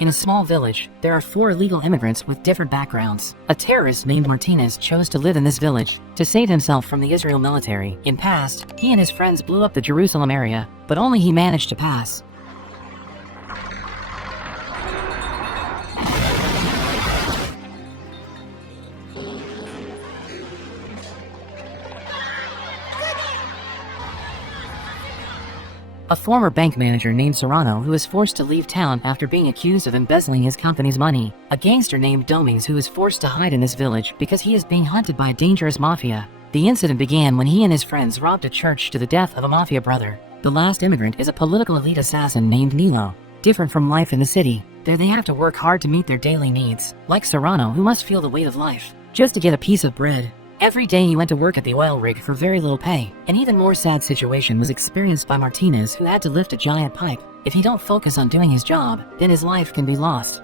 In a small village, there are 4 illegal immigrants with different backgrounds. A terrorist named Martinez chose to live in this village to save himself from the Israel military. In past, he and his friends blew up the Jerusalem area, but only he managed to pass. A former bank manager named Serrano who is forced to leave town after being accused of embezzling his company's money. A gangster named Domings who is forced to hide in this village because he is being hunted by a dangerous mafia. The incident began when he and his friends robbed a church to the death of a mafia brother. The last immigrant is a political elite assassin named Nilo. Different from life in the city, there they have to work hard to meet their daily needs. Like Serrano, who must feel the weight of life just to get a piece of bread. Every day he went to work at the oil rig for very little pay. An even more sad situation was experienced by Martinez, who had to lift a giant pipe. If he don't focus on doing his job, then his life can be lost.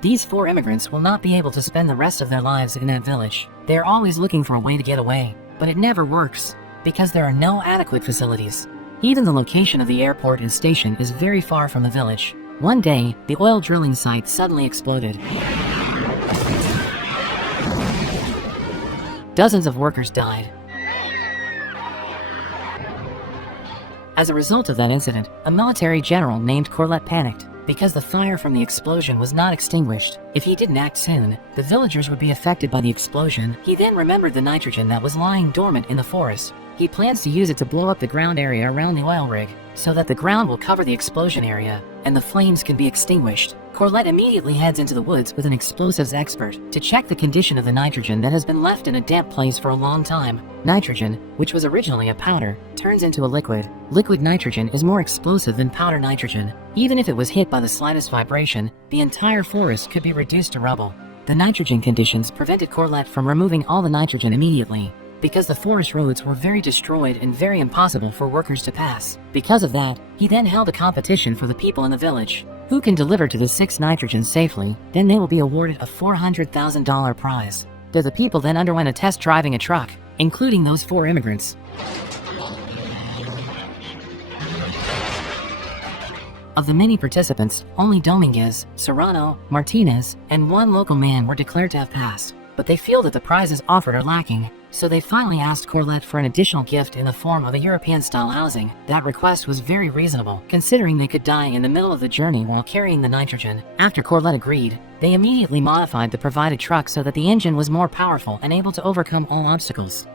These 4 immigrants will not be able to spend the rest of their lives in that village. They are always looking for a way to get away, but it never works, because there are no adequate facilities. Even the location of the airport and station is very far from the village. One day, the oil drilling site suddenly exploded. Dozens of workers died. As a result of that incident, a military general named Corlett panicked because the fire from the explosion was not extinguished. If he didn't act soon, the villagers would be affected by the explosion. He then remembered the nitrogen that was lying dormant in the forest. He plans to use it to blow up the ground area around the oil rig, so that the ground will cover the explosion area, and the flames can be extinguished. Corlett immediately heads into the woods with an explosives expert to check the condition of the nitrogen that has been left in a damp place for a long time. Nitrogen, which was originally a powder, turns into a liquid. Liquid nitrogen is more explosive than powder nitrogen. Even if it was hit by the slightest vibration, the entire forest could be reduced to rubble. The nitrogen conditions prevented Corlett from removing all the nitrogen immediately, because the forest roads were very destroyed and very impossible for workers to pass. Because of that, he then held a competition for the people in the village. Who can deliver to the 6 nitrogen safely, then they will be awarded a $400,000 prize. The people then underwent a test driving a truck, including those 4 immigrants. Of the many participants, only Dominguez, Serrano, Martinez, and 1 local man were declared to have passed. But they feel that the prizes offered are lacking, so they finally asked Corlett for an additional gift in the form of a European-style housing. That request was very reasonable, considering they could die in the middle of the journey while carrying the nitrogen. After Corlett agreed, they immediately modified the provided truck so that the engine was more powerful and able to overcome all obstacles.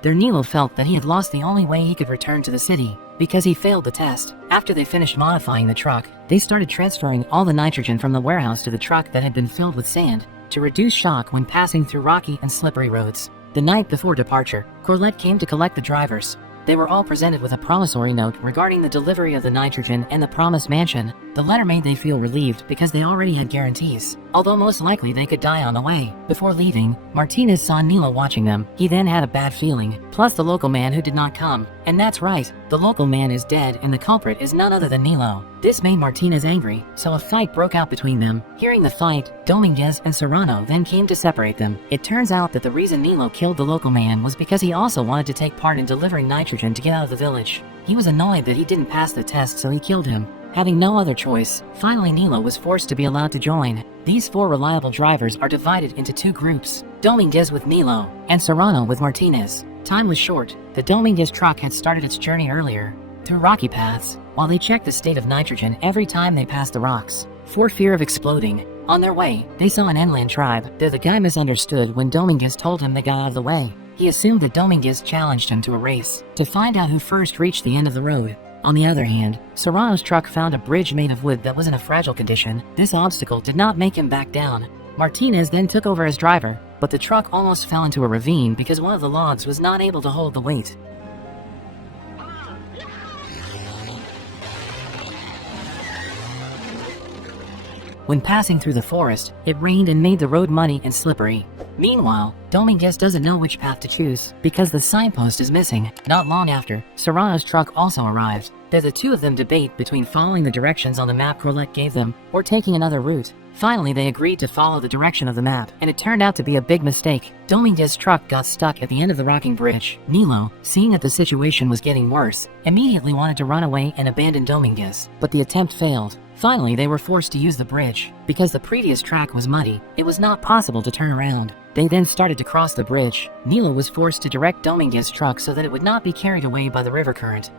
There Nilo felt that he had lost the only way he could return to the city, because he failed the test. After they finished modifying the truck, they started transferring all the nitrogen from the warehouse to the truck that had been filled with sand, to reduce shock when passing through rocky and slippery roads. The night before departure, Corlett came to collect the drivers. They were all presented with a promissory note regarding the delivery of the nitrogen and the promised mansion. The letter made they feel relieved because they already had guarantees, although most likely they could die on the way. Before leaving, Martinez saw Nilo watching them. He then had a bad feeling, plus the local man who did not come. And that's right, the local man is dead and the culprit is none other than Nilo. This made Martinez angry, so a fight broke out between them. Hearing the fight, Dominguez and Serrano then came to separate them. It turns out that the reason Nilo killed the local man was because he also wanted to take part in delivering nitrogen to get out of the village. He was annoyed that he didn't pass the test, so he killed him. Having no other choice, finally Nilo was forced to be allowed to join. These 4 reliable drivers are divided into 2 groups, Dominguez with Nilo, and Serrano with Martinez. Time was short. The Dominguez truck had started its journey earlier, through rocky paths, while they checked the state of nitrogen every time they passed the rocks, for fear of exploding. On their way, they saw an inland tribe. The guy misunderstood when Dominguez told him they got out of the way. He assumed that Dominguez challenged him to a race, to find out who first reached the end of the road. On the other hand, Serrano's truck found a bridge made of wood that was in a fragile condition. This obstacle did not make him back down. Martinez then took over as driver, but the truck almost fell into a ravine because one of the logs was not able to hold the weight. When passing through the forest, it rained and made the road muddy and slippery. Meanwhile, Dominguez doesn't know which path to choose, because the signpost is missing. Not long after, Serrano's truck also arrived. There the two of them debate between following the directions on the map Corlett gave them or taking another route. Finally, they agreed to follow the direction of the map, and it turned out to be a big mistake. Dominguez's truck got stuck at the end of the rocking bridge. Nilo, seeing that the situation was getting worse, immediately wanted to run away and abandon Dominguez, but the attempt failed. Finally, they were forced to use the bridge. Because the previous track was muddy, it was not possible to turn around. They then started to cross the bridge. Nilo was forced to direct Dominguez's truck so that it would not be carried away by the river current.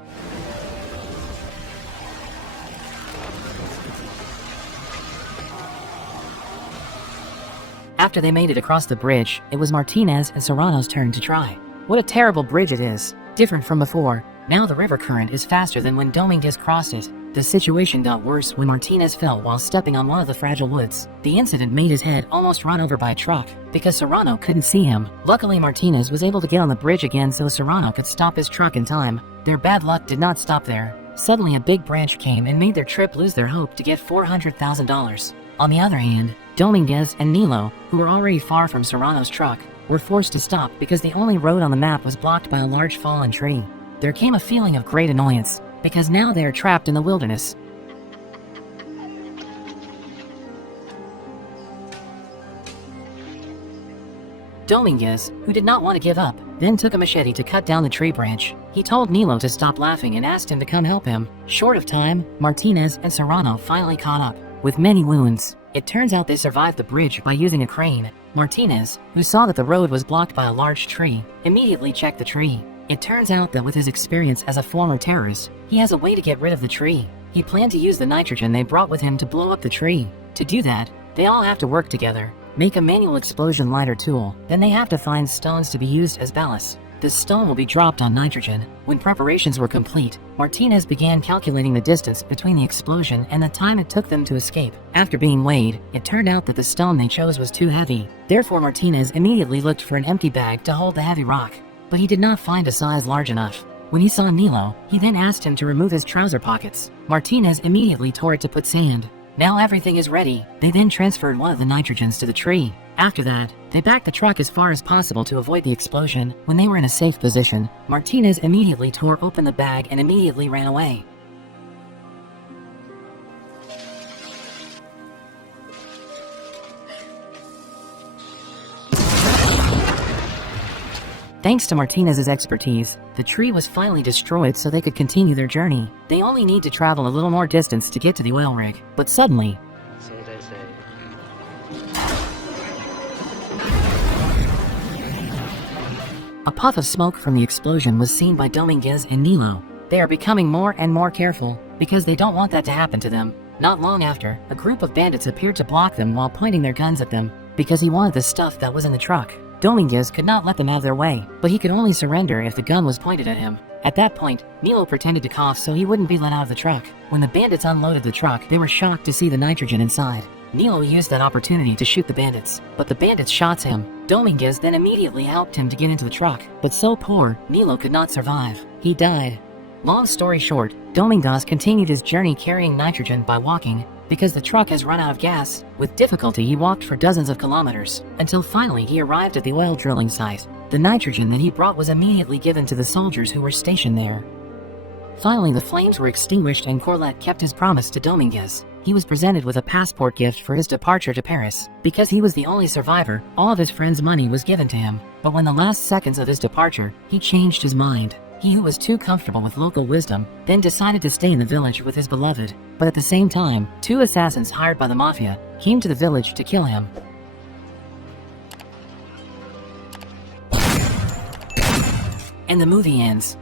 After they made it across the bridge, it was Martinez and Serrano's turn to try. What a terrible bridge it is. Different from before. Now the river current is faster than when Dominguez crossed it. The situation got worse when Martinez fell while stepping on one of the fragile woods. The incident made his head almost run over by a truck, because Serrano couldn't see him. Luckily, Martinez was able to get on the bridge again so Serrano could stop his truck in time. Their bad luck did not stop there. Suddenly a big branch came and made their trip lose their hope to get $400,000. On the other hand, Dominguez and Nilo, who were already far from Serrano's truck, were forced to stop because the only road on the map was blocked by a large fallen tree. There came a feeling of great annoyance, because now they are trapped in the wilderness. Dominguez, who did not want to give up, then took a machete to cut down the tree branch. He told Nilo to stop laughing and asked him to come help him. Short of time, Martinez and Serrano finally caught up, with many wounds. It turns out they survived the bridge by using a crane. Martinez, who saw that the road was blocked by a large tree, immediately checked the tree. It turns out that with his experience as a former terrorist, he has a way to get rid of the tree. He planned to use the nitrogen they brought with him to blow up the tree. To do that, they all have to work together, make a manual explosion lighter tool, then they have to find stones to be used as ballast. The stone will be dropped on nitrogen. When preparations were complete, Martinez began calculating the distance between the explosion and the time it took them to escape. After being weighed, it turned out that the stone they chose was too heavy. Therefore, Martinez immediately looked for an empty bag to hold the heavy rock, but he did not find a size large enough. When he saw Nilo, he then asked him to remove his trouser pockets. Martinez immediately tore it to put sand. Now everything is ready. They then transferred one of the nitrogens to the tree. After that, they backed the truck as far as possible to avoid the explosion. When they were in a safe position, Martinez immediately tore open the bag and immediately ran away. Thanks to Martinez's expertise, the tree was finally destroyed so they could continue their journey. They only need to travel a little more distance to get to the oil rig. But suddenly, a puff of smoke from the explosion was seen by Dominguez and Nilo. They are becoming more and more careful, because they don't want that to happen to them. Not long after, a group of bandits appeared to block them while pointing their guns at them, because he wanted the stuff that was in the truck. Dominguez could not let them out of their way, but he could only surrender if the gun was pointed at him. At that point, Nilo pretended to cough so he wouldn't be let out of the truck. When the bandits unloaded the truck, they were shocked to see the nitrogen inside. Nilo used that opportunity to shoot the bandits, but the bandits shot him. Dominguez then immediately helped him to get into the truck, but so poor, Nilo could not survive. He died. Long story short, Dominguez continued his journey carrying nitrogen by walking, because the truck has run out of gas. With difficulty, he walked for dozens of kilometers, until finally he arrived at the oil drilling site. The nitrogen that he brought was immediately given to the soldiers who were stationed there. Finally, the flames were extinguished and Corlett kept his promise to Dominguez. He was presented with a passport gift for his departure to Paris. Because he was the only survivor, all of his friends' money was given to him. But when the last seconds of his departure, he changed his mind. He who was too comfortable with local wisdom, then decided to stay in the village with his beloved. But at the same time, two assassins hired by the mafia came to the village to kill him. And the movie ends.